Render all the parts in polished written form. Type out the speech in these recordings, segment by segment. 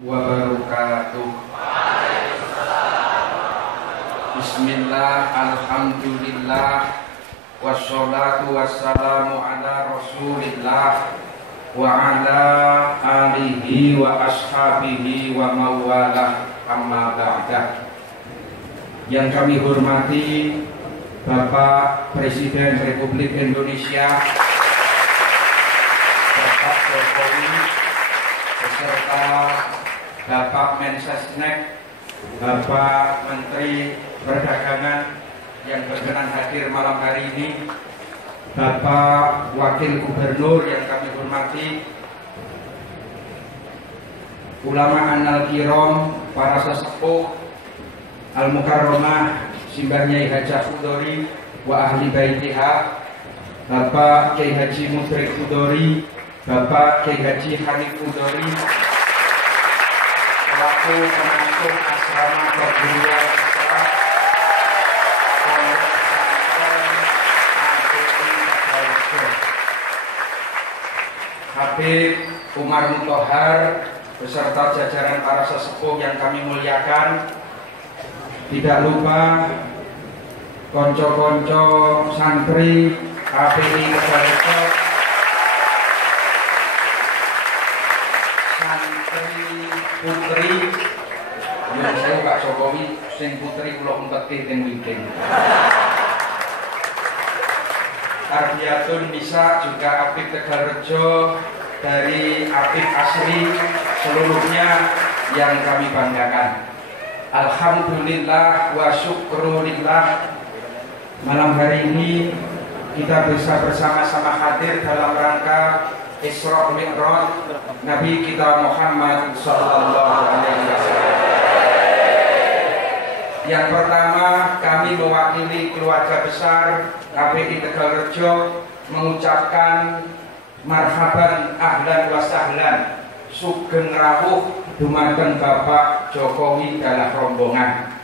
wabarakatuh. Bismillah, alhamdulillah, wassalatu wassalamu ala rasulillah wa ala alihi wa ashabihi wa mawalah, amma ba'dah. Yang kami hormati Bapak Presiden Republik Indonesia Bapak Jokowi beserta Bapak Mensesnek, Bapak Menteri Perdagangan yang berkenan hadir malam hari ini, Bapak Wakil Gubernur yang kami hormati, ulama annal kiram, para sesepuh, al-mukarramah Simbah Nyai Hajah Fudori wa ahli baitiha, Bapak Kiai Haji Mudrik Fudori, Bapak Kiai Haji Hanif Fudori, selaku pengasuh asrama perguruan Islam Habib Umar Mutahar beserta jajaran para sesepuh yang kami muliakan. Tidak lupa konco-konco santri KPI Tegalrejo, santri putri, menurut saya Pak Jokowi sing putri kula umpeti teng weekend. Tarbiyatun Nisa juga Apik Tegalrejo, dari Apik Asri, seluruhnya yang kami banggakan. Alhamdulillah wa syukrulillah, malam hari ini kita bisa bersama-sama hadir dalam rangka Isra Mi'raj Nabi kita Muhammad sallallahu alaihi wasallam. Yang pertama, kami mewakili keluarga besar KPI Tegalrejo mengucapkan marhaban ahlan wa sahlan, sugeng rawuh dumateng Bapak Jokowi dalam rombongan.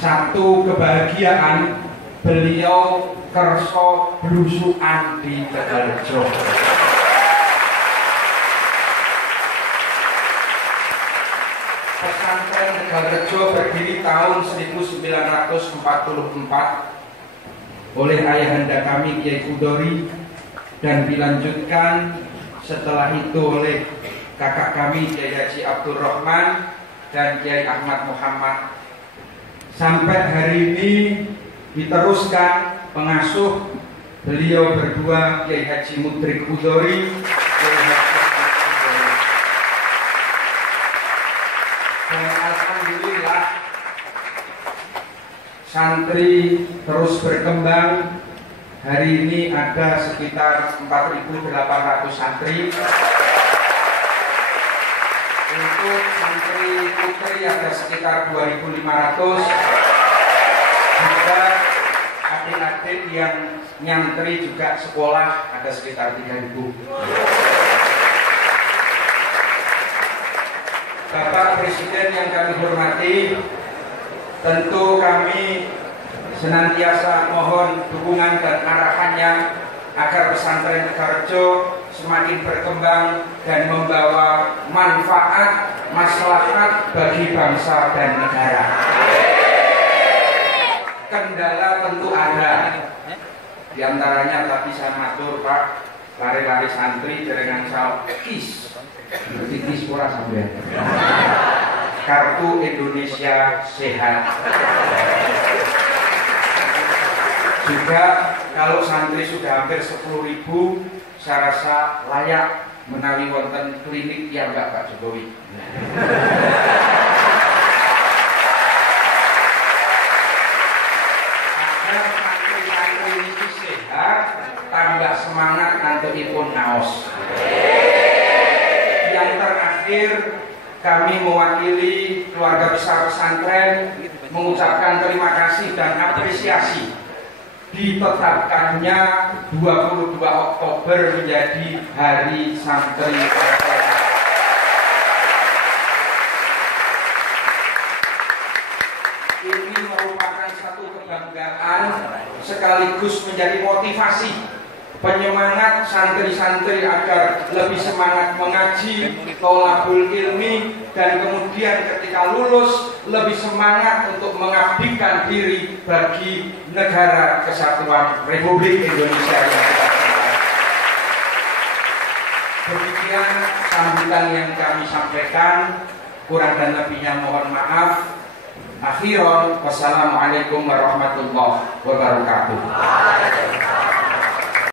Satu kebahagiaan, beliau kerso blusukan di Tegalrejo. Pesantren Tegalrejo berdiri tahun 1944 oleh ayahanda kami Kiai Fudori, dan dilanjutkan setelah itu oleh kakak kami Kiai Haji Abdul Rahman dan Kiai Ahmad Muhammad. Sampai hari ini diteruskan pengasuh beliau berdua Kiai Haji Mudrik Fudori, dan alhamdulillah santri terus berkembang. Hari ini ada sekitar 4.800 santri. Untuk santri putri ada sekitar 2.500. Juga adik-adik yang nyantri juga sekolah ada sekitar 3.000. Bapak Presiden yang kami hormati, tentu kami senantiasa mohon dukungan dan arahannya agar pesantren Tegalrejo semakin berkembang dan membawa manfaat, maslahat bagi bangsa dan negara. Kendala tentu ada. Di antaranya tadi saya matur Pak, lari-lari santri jaringan sal kis. Berarti kis ora sampeyan. Kartu Indonesia Sehat. Juga kalau santri sudah hampir 10.000, saya rasa layak menawi wonten klinik yang enggak Pak Jokowi. Agar santri-santri ini sehat, tambah semangat nantukipun naos. Yang terakhir, kami mewakili keluarga besar pesantren mengucapkan terima kasih dan apresiasi ditetapkannya 22 Oktober menjadi Hari Santri Nasional. Ini merupakan satu kebanggaan sekaligus menjadi motivasi penyemangat santri-santri agar lebih semangat mengaji, tholabul ilmi, dan kemudian ketika lulus lebih semangat untuk mengabdikan diri bagi negara kesatuan Republik Indonesia yang kita cintai. Demikian sambutan yang kami sampaikan, kurang dan lebihnya mohon maaf. Akhiran, wassalamualaikum warahmatullahi wabarakatuh.